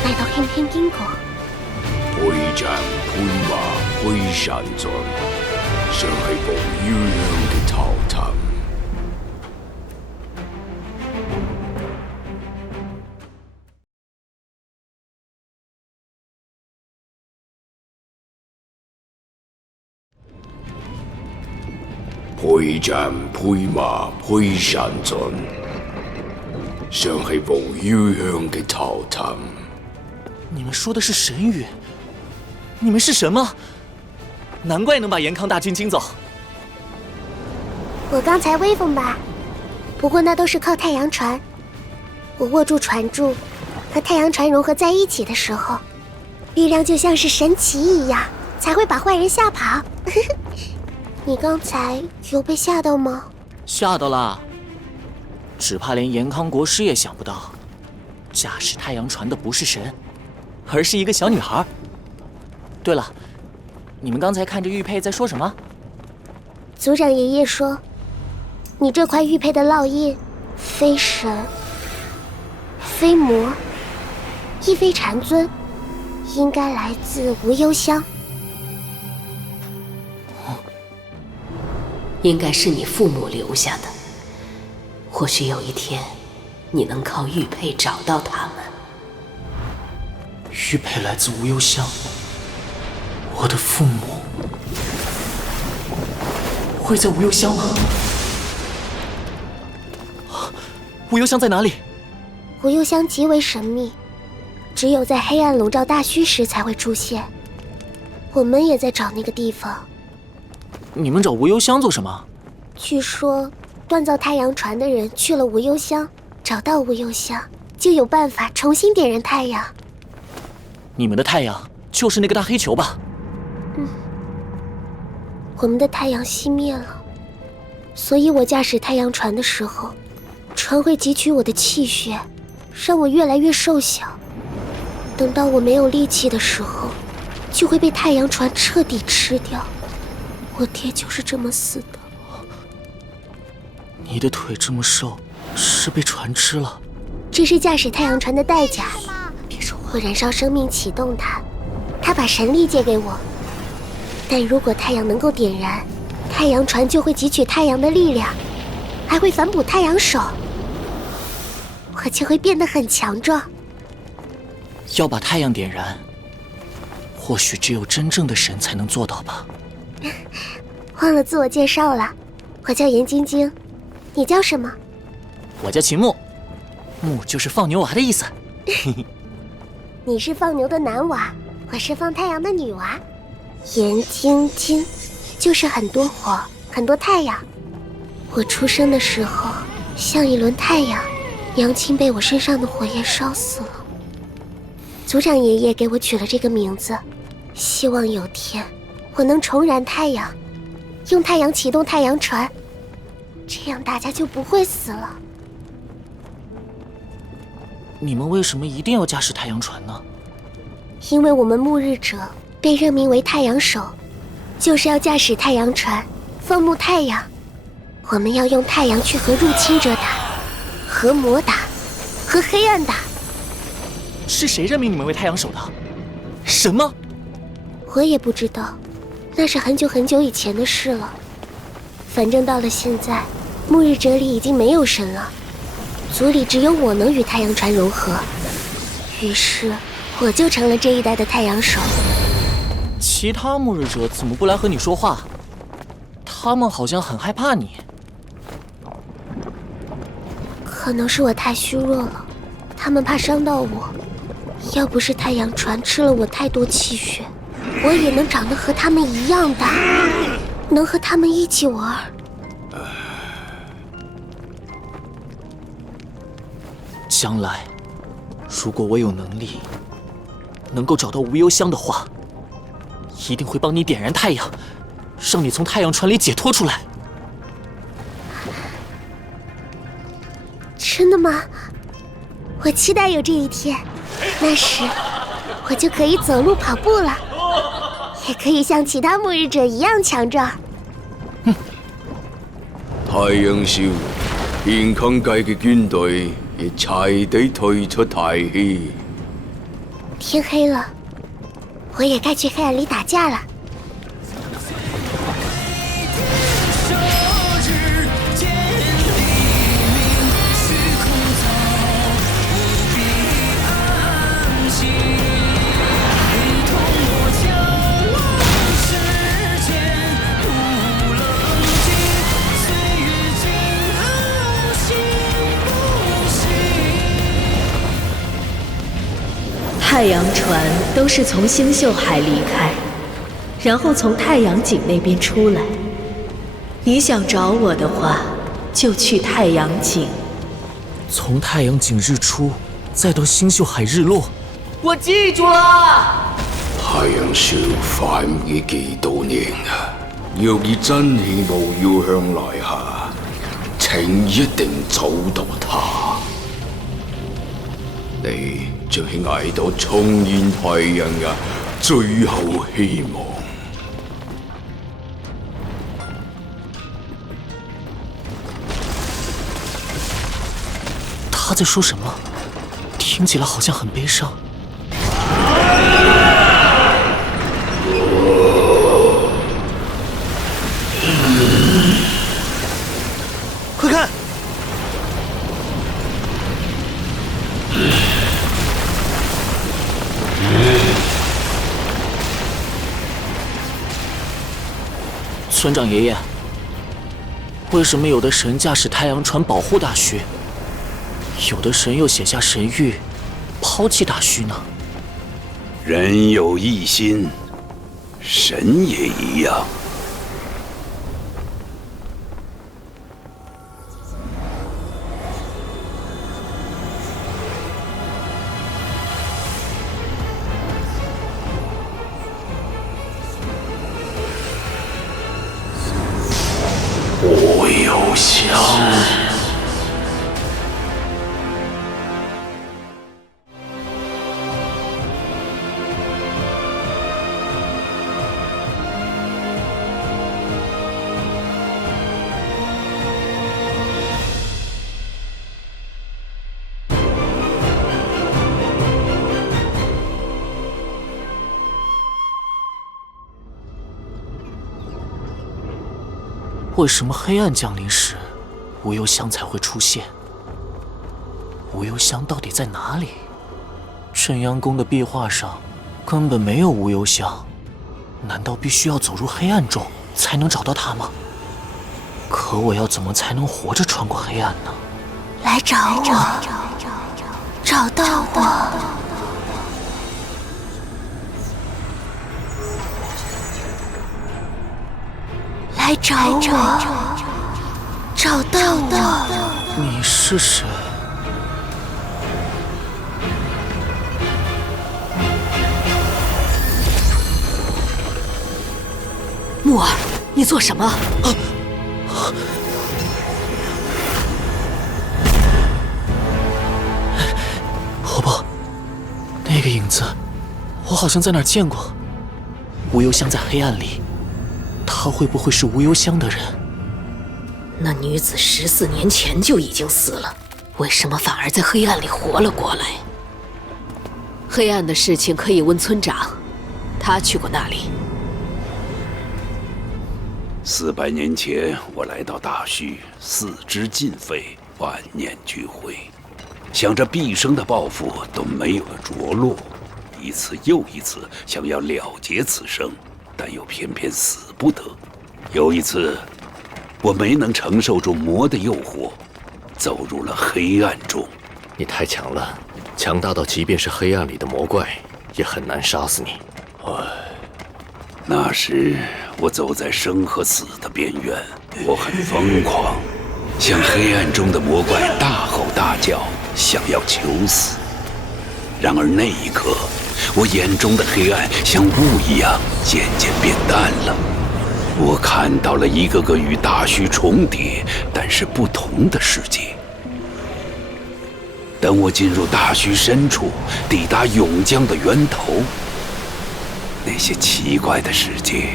来到輕輕經過，配將配馬配山盡，像係無於量嘅頭疼。配將配馬配山盡。像係無於量嘅頭疼。你们说的是神语？你们是神吗？难怪能把延康大军惊走。我刚才威风吧？不过那都是靠太阳船。我握住船柱，和太阳船融合在一起的时候，力量就像是神奇一样，才会把坏人吓跑。你刚才有被吓到吗？吓到了。只怕连延康国师也想不到，驾驶太阳船的不是神，而是一个小女孩。对了，你们刚才看着玉佩在说什么？族长爷爷说，你这块玉佩的烙印，非神、非魔、亦非禅尊，应该来自无忧乡。应该是你父母留下的。或许有一天，你能靠玉佩找到他们。玉佩来自无忧乡，我的父母会在无忧乡吗？无忧乡在哪里？无忧乡极为神秘，只有在黑暗笼罩大虚时才会出现。我们也在找那个地方。你们找无忧乡做什么？据说锻造太阳船的人去了无忧乡，找到无忧乡，就有办法重新点燃太阳。你们的太阳就是那个大黑球吧？我们的太阳熄灭了，所以我驾驶太阳船的时候，船会汲取我的气血，让我越来越瘦小。等到我没有力气的时候，就会被太阳船彻底吃掉。我爹就是这么死的。你的腿这么瘦，是被船吃了？这是驾驶太阳船的代价。我燃烧生命启动它，它把神力借给我。但如果太阳能够点燃，太阳船就会汲取太阳的力量，还会反哺太阳手，我就会变得很强壮。要把太阳点燃，或许只有真正的神才能做到吧。忘了自我介绍了，我叫严晶晶。你叫什么？我叫秦牧，牧就是放牛娃的意思。你是放牛的男娃，我是放太阳的女娃。严晶晶就是很多火，很多太阳。我出生的时候像一轮太阳，娘亲被我身上的火焰烧死了。族长爷爷给我取了这个名字，希望有天我能重燃太阳，用太阳启动太阳船，这样大家就不会死了。你们为什么一定要驾驶太阳船呢？因为我们暮日者被任命为太阳手，就是要驾驶太阳船，放牧太阳。我们要用太阳去和入侵者打，和魔打，和黑暗打。是谁任命你们为太阳手的？神吗？我也不知道，那是很久很久以前的事了。反正到了现在，暮日者里已经没有神了，族里只有我能与太阳船融合，于是我就成了这一代的太阳手。其他暮日者怎么不来和你说话？他们好像很害怕你。可能是我太虚弱了，他们怕伤到我。要不是太阳船吃了我太多气血，我也能长得和他们一样大，能和他们一起玩。将来，如果我有能力，能够找到无忧香的话，一定会帮你点燃太阳，让你从太阳船里解脱出来。真的吗？我期待有这一天，那时我就可以走路跑步了，也可以像其他暮日者一样强壮。太阳少，健康界嘅军队亦齊地退出太氣。天黑了，我也该去黑暗里打架了。太阳船都是从星宿海离开，然后从太阳井那边出来。你想找我的话，就去太阳井。从太阳井日出，再到星宿海日落。我记住了。太陽少快唔嘅幾多年啊！若以真氣無要向來下，請一定找到他。你將係捱到重現太陽嘅最後希望。他在说什么？听起来好像很悲伤。快看！村长爷爷，为什么有的神驾驶太阳船保护大虚，有的神又写下神谕，抛弃大虚呢？人有一心，神也一样。无忧香。为什么黑暗降临时，无忧香才会出现？无忧香到底在哪里？镇阳宫的壁画上根本没有无忧香，难道必须要走入黑暗中才能找到它吗？可我要怎么才能活着穿过黑暗呢？来找我，找到我。来找我，找到我。你是谁？木儿，你做什么？婆婆，那个影子，我好像在哪儿见过。无忧香在黑暗里，她会不会是无忧香的人？那女子14年前就已经死了，为什么反而在黑暗里活了过来？黑暗的事情可以问村长，他去过那里。400年前，我来到大虚，四肢尽废，万念俱灰，想着毕生的抱负都没有了着落，一次又一次想要了结此生，但又偏偏死不得。有一次，我没能承受住魔的诱惑，走入了黑暗中。你太强了，强大到即便是黑暗里的魔怪也很难杀死你。那时我走在生和死的边缘，我很疯狂，向黑暗中的魔怪大吼大叫，想要求死。然而那一刻，我眼中的黑暗像雾一样渐渐变淡了。我看到了一个个与大虚重叠但是不同的世界。等我进入大虚深处，抵达涌江的源头，那些奇怪的世界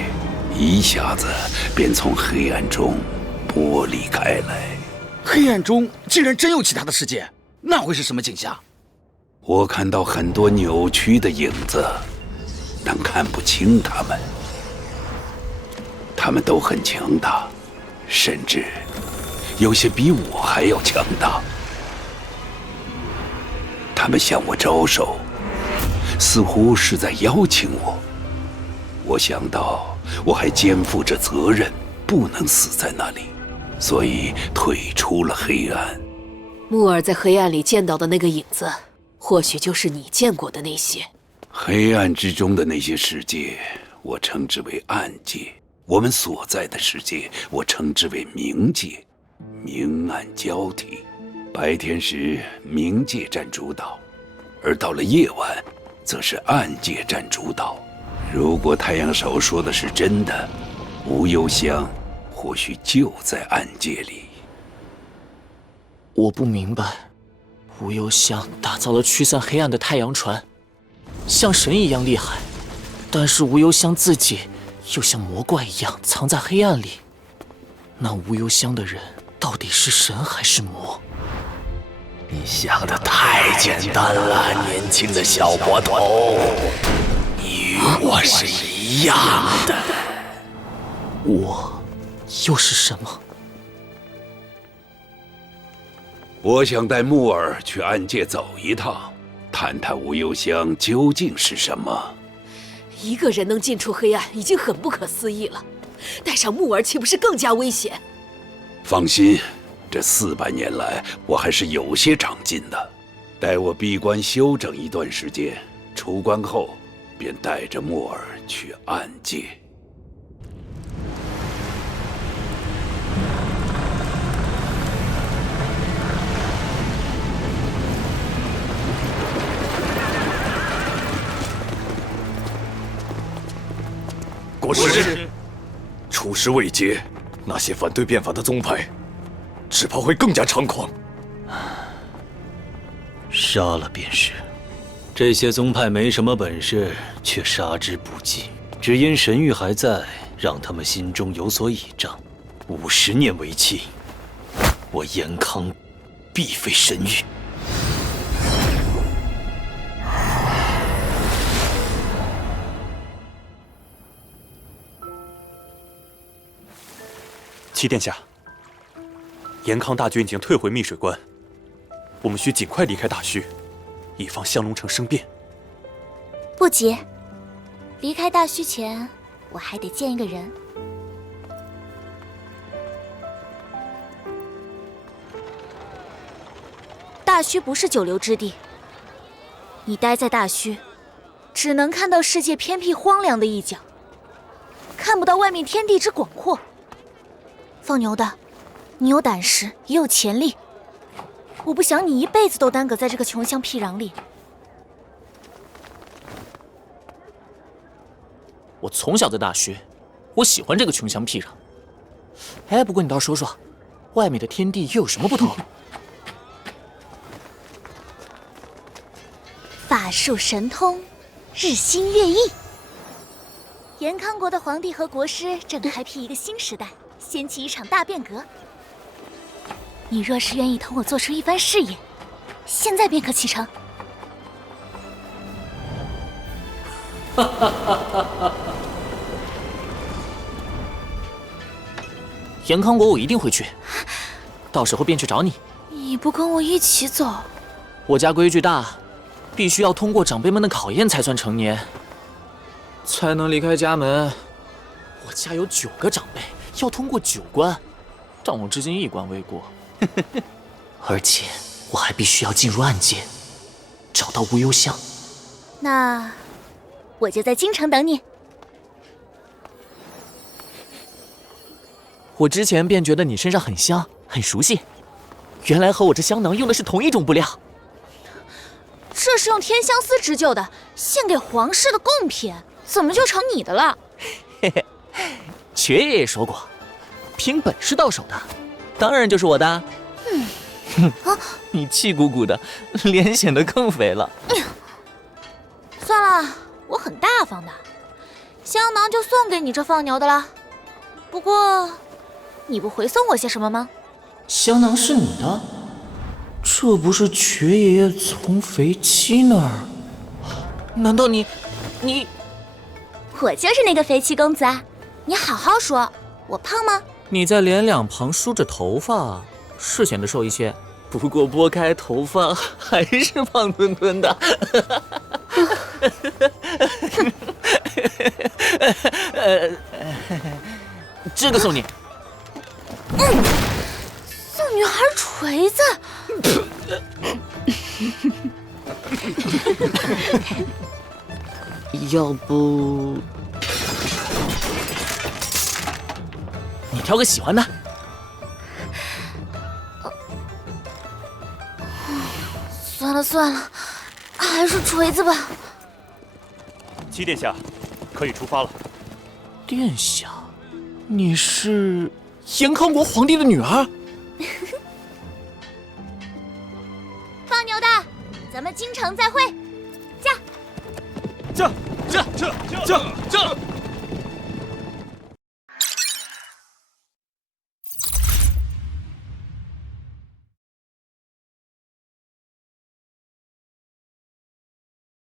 一下子便从黑暗中剥离开来。黑暗中竟然真有其他的世界，那会是什么景象？我看到很多扭曲的影子，但看不清他们。他们都很强大，甚至有些比我还要强大。他们向我招手，似乎是在邀请我。我想到我还肩负着责任，不能死在那里，所以退出了黑暗。木儿在黑暗里见到的那个影子，或许就是你见过的那些。黑暗之中的那些世界，我称之为暗界；我们所在的世界，我称之为冥界。明暗交替，白天时冥界占主导，而到了夜晚，则是暗界占主导。如果太阳手说的是真的，无忧香或许就在暗界里。我不明白，无忧香打造了驱散黑暗的太阳船，像神一样厉害，但是无忧香自己又像魔怪一样藏在黑暗里。那无忧香的人到底是神还是魔？你想的太简单了，年轻的小魔头，你与我是一样的。我又是什么？我想带木儿去暗界走一趟，探探无忧香究竟是什么。一个人能进出黑暗已经很不可思议了，带上木儿岂不是更加危险？放心，这400年来我还是有些长进的。待我闭关休整一段时间，出关后便带着木儿去暗界。国师，出师未捷，那些反对变法的宗派，只怕会更加猖狂。杀了便是。这些宗派没什么本事，却杀之不尽，只因神域还在，让他们心中有所倚仗。50年为期，我严康必非神域。齐殿下，严康大军已经退回密水关，我们需尽快离开大虚，以防香龙城生变。不急，离开大虚前，我还得见一个人。大虚不是久留之地，你待在大虚，只能看到世界偏僻荒凉的一角，看不到外面天地之广阔。放牛的，你有胆识，也有潜力，我不想你一辈子都耽搁在这个穷乡僻壤里。我从小在大学，我喜欢这个穷乡僻壤。哎，不过你倒是说说，外面的天地又有什么不同？法术神通，日新月异。延康国的皇帝和国师正开辟一个新时代，掀起一场大变革。你若是愿意同我做出一番事业，现在便可启程。延康国我一定会去，到时候便去找你。你不跟我一起走？我家规矩大，必须要通过长辈们的考验才算成年，才能离开家门。我家有9个长辈，要通过9关，但我至今1关未过。而且我还必须要进入暗界，找到无忧香。那我就在京城等你。我之前便觉得你身上很香，很熟悉，原来和我这香囊用的是同一种布料。这是用天香丝织就的，献给皇室的贡品，怎么就成你的了？嘿嘿，瘸爷爷说过，凭本事到手的，当然就是我的。你气鼓鼓的，脸显得更肥了。算了，我很大方的，香囊就送给你这放牛的了。不过，你不回送我些什么吗？香囊是你的？这不是瘸爷爷从肥妻那儿？难道你……我就是那个肥妻公子啊！你好好说，我胖吗？你在脸两旁梳着头发，是显得瘦一些，不过拨开头发还是胖墩墩的。这个送你。送女孩锤子。要不你挑个喜欢的。算了，还是锤子吧。七殿下，可以出发了。殿下，你是延康国皇帝的女儿？放牛的，咱们京城再会。驾！